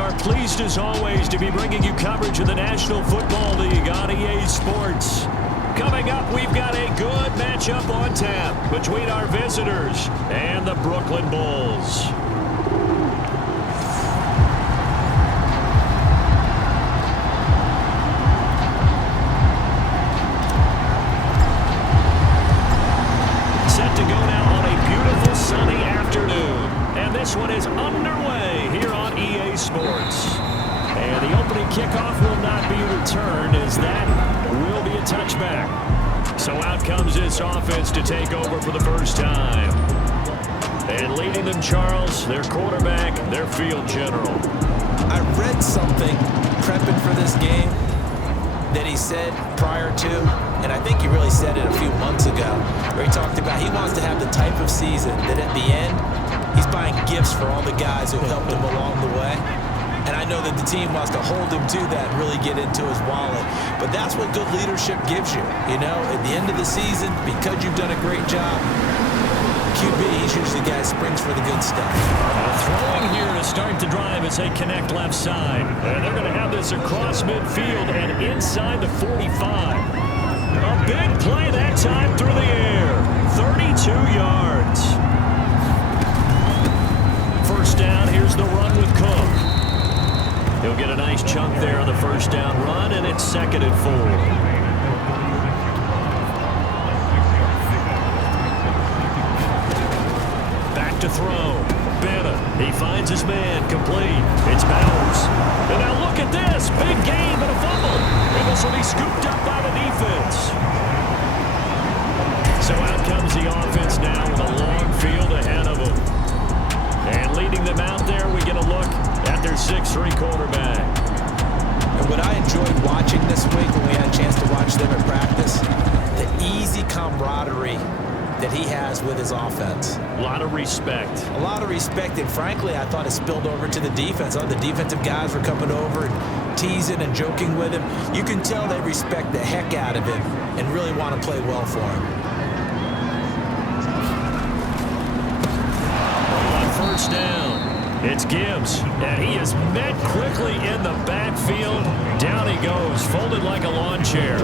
are pleased as always to be bringing you coverage of the National Football League on EA Sports. Coming up, we've got a good matchup on tap between our visitors and the Brooklyn Bulls. Set to go now on a beautiful sunny afternoon. And this one is underway here on EA Sports. And the opening kickoff will not be returned, as that will be a touchback. So out comes this offense to take over for the first time. And leading them, Charles, their quarterback, their field general. I read something prepping for this game that he said prior to, and I think he really said it a few months ago, where he talked about he wants to have the type of season that at the end, he's buying gifts for all the guys who helped him along the way. And I know that the team wants to hold him to that and really get into his wallet. But that's what good leadership gives you. You know, at the end of the season, because you've done a great job, QB, he's usually the guy who springs for the good stuff. Throwing here to start the drive as they connect left side. And they're going to have this across midfield and inside the 45. A big play that time through the air. 32 yards. First down, here's the run with Cook. He'll get a nice chunk there on the first down run, and it's 2nd and 4. Back to throw. Bennett, he finds his man, complete. It's Bowers. And now look at this. Big gain, but a fumble. And this will be scooped up by the defense. So out comes the offense now with a long field ahead of them. And leading them out there, we get a look at their 6'3" quarterback. And what I enjoyed watching this week when we had a chance to watch them at practice, the easy camaraderie that he has with his offense. A lot of respect. A lot of respect, and frankly, I thought it spilled over to the defense. All the defensive guys were coming over and teasing and joking with him. You can tell they respect the heck out of him and really want to play well for him. First down. It's Gibbs, and he is met quickly in the backfield. Down he goes, folded like a lawn chair.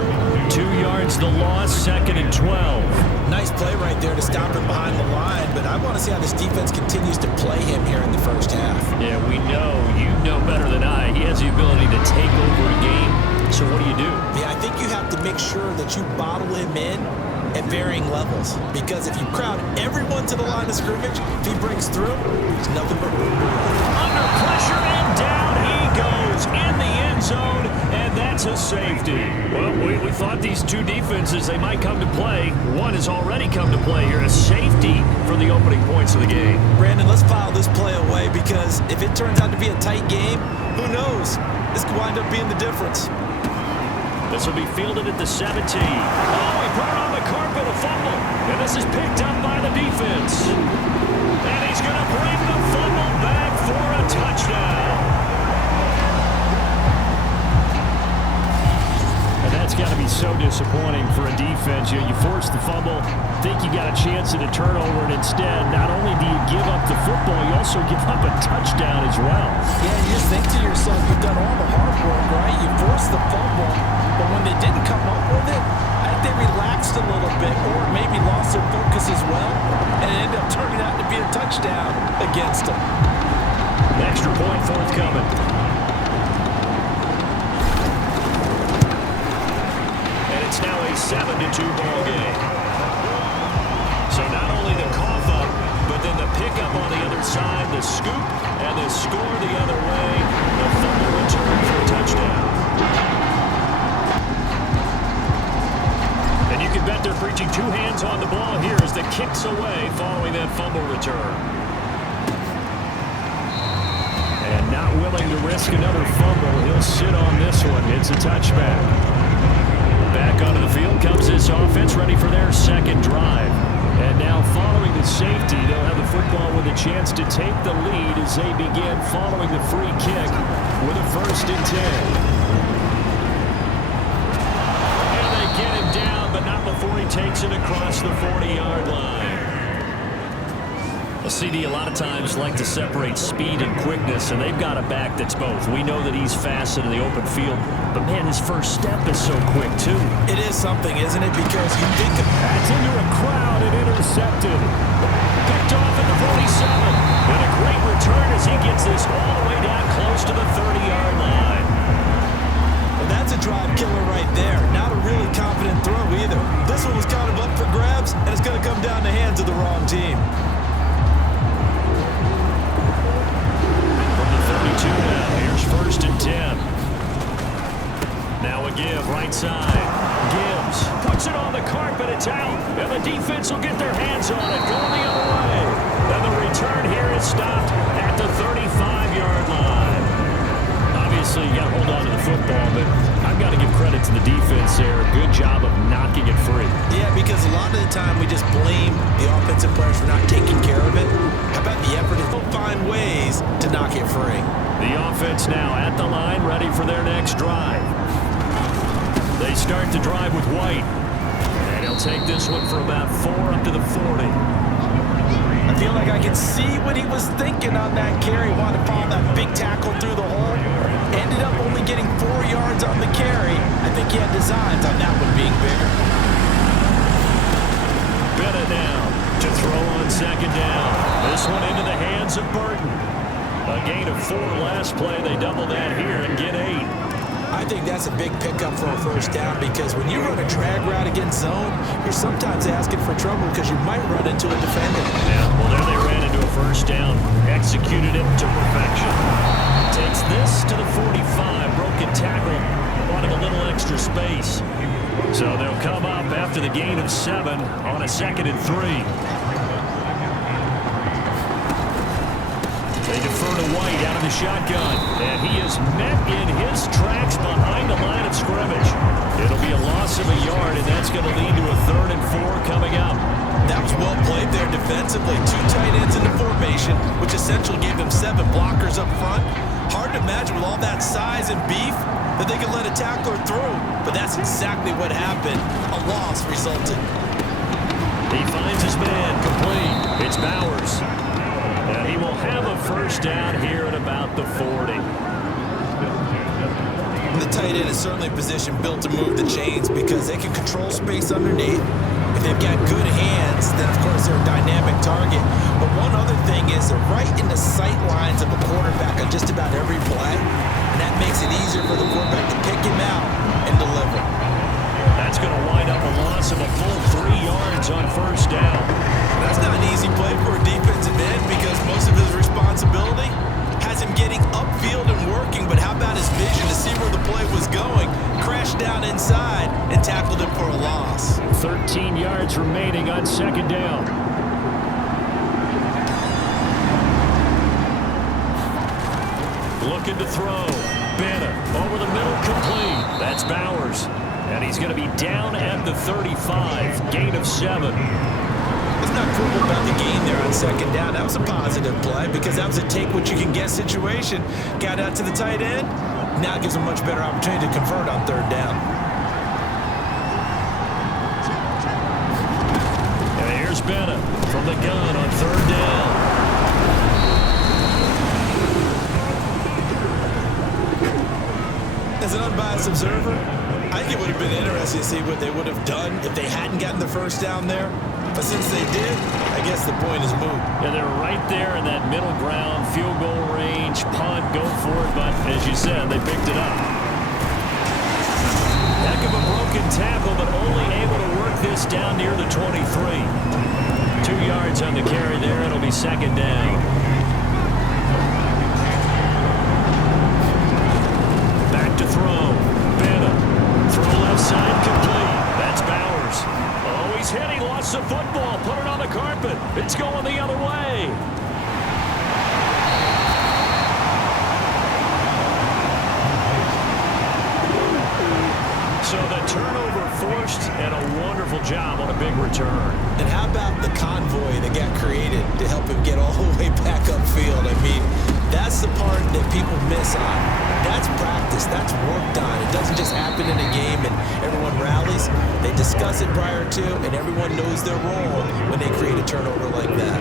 2 yards the loss, 2nd and 12. Nice play right there to stop him behind the line, but I want to see how this defense continues to play him here in the first half. Yeah, we know. You know better than I. He has the ability to take over a game. So what do you do? Yeah, I think you have to make sure that you bottle him in at varying levels, because if you crowd everyone to the line of scrimmage, if he breaks through, it's nothing but room to run. Under pressure, and down he goes in the end zone, and that's a safety. Well, we thought these two defenses, they might come to play. One has already come to play here, a safety for the opening points of the game. Brandon, let's file this play away, because if it turns out to be a tight game, who knows? This could wind up being the difference. This will be fielded at the 17. Oh, he put it on the carpet, a fumble. And this is picked up by the defense. And he's going to bring the fumble back for a touchdown. And that's got to be so disappointing for a defense. You force the fumble, think you got a chance at a turnover, and instead, not only do you give up the football, you also give up a touchdown as well. Yeah, you just think to yourself, you've done all the hard work, right? You forced the fumble, but when they didn't come up with it, I think they relaxed a little bit, or maybe lost their focus as well, and it ended up turning out to be a touchdown against them. An extra point forthcoming. It's now a 7-2 ball game. So not only the cough up, but then the pickup on the other side, the scoop, and the score the other way. The fumble return for a touchdown. And you can bet they're preaching two hands on the ball here as the kicks away following that fumble return. And not willing to risk another fumble, he'll sit on this one. It's a touchback. Back onto the field comes this offense, ready for their second drive. And now following the safety, they'll have the football with a chance to take the lead as they begin following the free kick with a 1st and 10. And they get him down, but not before he takes it across the 40-yard line. Well, CD, a lot of times like to separate speed and quickness, and they've got a back that's both. We know that he's fast in the open field, but man, his first step is so quick, too. It is something, isn't it? Because you think of that's into a crowd and intercepted. Picked off at the 47. And a great return as he gets this all the way down close to the 30-yard line. Well, that's a drive killer right there. Not a really confident throw either. This one was kind of up for grabs, and it's going to come down the hands of the wrong team. From the 32 now, here's 1st and 10. Now a give, right side. Gibbs puts it on the carpet, it's out. And the defense will get their hands on it, going the other way. And the return here is stopped at the 35-yard line. Obviously, you got to hold on to the football, but I've got to give credit to the defense there. Good job of knocking it free. Yeah, because a lot of the time we just blame the offensive players for not taking care of it. How about the effort to find ways to knock it free? The offense now at the line, ready for their next drive. They start the drive with White. And he'll take this one for about 4 up to the 40. I feel like I can see what he was thinking on that carry. Wanted to follow that big tackle through the hole. Ended up only getting 4 yards on the carry. I think he had designs on that one being bigger. Bennett now to throw on 2nd down. This one into the hands of Burton. A gain of 4 last play. They double that here and get 8. I think that's a big pickup for a 1st down because when you run a drag route against zone, you're sometimes asking for trouble because you might run into a defender. Yeah, well, there they ran into a 1st down. Executed it to perfection. Takes this to the 45. Broken tackle. Wanted a little extra space. So they'll come up after the gain of 7 on a 2nd and 3. They defer to White out of the shotgun, and he is met in his tracks behind the line of scrimmage. It'll be a loss of a yard, and that's going to lead to a 3rd and 4 coming up. That was well played there defensively. 2 tight ends in the formation, which essentially gave them 7 blockers up front. Hard to imagine with all that size and beef that they could let a tackler through, but that's exactly what happened. A loss resulted. He finds his man complete. It's Bowers. And he will have a 1st down here at about the 40. The tight end is certainly a position built to move the chains because they can control space underneath. If they've got good hands, then of course they're a dynamic target. But one other thing is they're right in the sight lines of a quarterback on just about every play. And that makes it easier for the quarterback to pick him out and deliver. That's going to wind up a loss of a full 3 yards on 1st down. That's not an easy play for a defensive end because most of his responsibility has him getting upfield and working, but how about his vision to see where the play was going, crashed down inside, and tackled him for a loss. 13 yards remaining on 2nd down. Looking to throw. Bennett over the middle, complete. That's Bowers. And he's going to be down at the 35. Gain of 7. It's not cool about the gain there on 2nd down. That was a positive play because that was a take-what-you-can-get situation. Got out to the tight end. Now it gives them a much better opportunity to convert on 3rd down. And here's Bennett from the gun on 3rd down. As an unbiased observer, I think it would have been interesting to see what they would have done if they hadn't gotten the 1st down there. But since they did, I guess the point is moot. Yeah, they're right there in that middle ground, field goal range, punt, go for it. But as you said, they picked it up. Heck of a broken tackle, but only able to work this down near the 23. 2 yards on the carry there. It'll be 2nd down. Back to throw. Bennett. Throw left side, complete. That's Bowers. Oh, he's hit. He lost the football. Put it on the carpet. It's going the other way. So the turnover forced and a wonderful job on a big return. And how about the convoy that got created to help him get all the way back upfield? I mean, that's the part that people miss on. That's practice. That's worked on. It doesn't just happen in a game and everyone rallies. They discuss it prior to, and everyone knows their role when they create a turnover like that.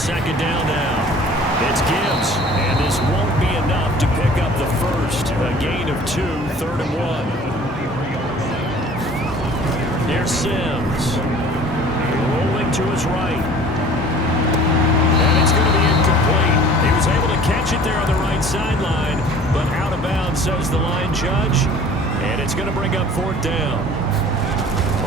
second down now. It's Gibbs, and this won't be enough to pick up the first. A gain of 2, 3rd and 1. Here's Sims. Rolling to his right. And it's going to be incomplete. He was able to catch it there on the right sideline, but out of bounds, says the line judge. And it's going to bring up 4th down.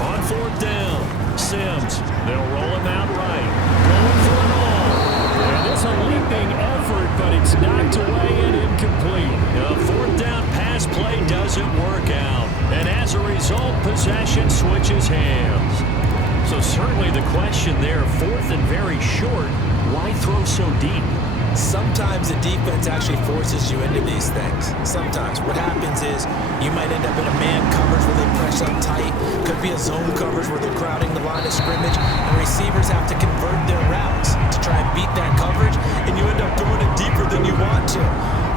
On 4th down, Sims. They'll roll him out right. Going for it all. And it's a leaping effort, but it's knocked away and incomplete. A 4th down pass play doesn't work out. And as a result, possession switches hands. So certainly the question there, 4th and very short, why throw so deep? Sometimes the defense actually forces you into these things. Sometimes. What happens is you might end up in a man coverage where they press up tight. Could be a zone coverage where they're crowding the line of scrimmage. And receivers have to convert their routes to try and beat that coverage. And you end up throwing it deeper than you want to.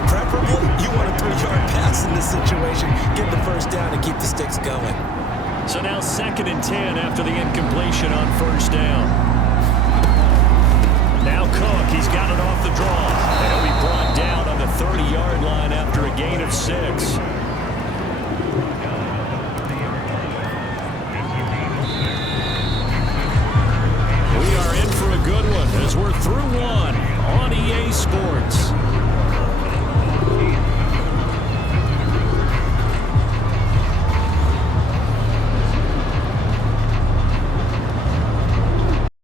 Preferably, you want a 3-yard pass in this situation. Get the first down and keep the sticks going. So now 2nd and 10 after the incompletion on 1st down. Now Cook, he's got it off the draw. And he'll be brought down on the 30-yard line after a gain of 6.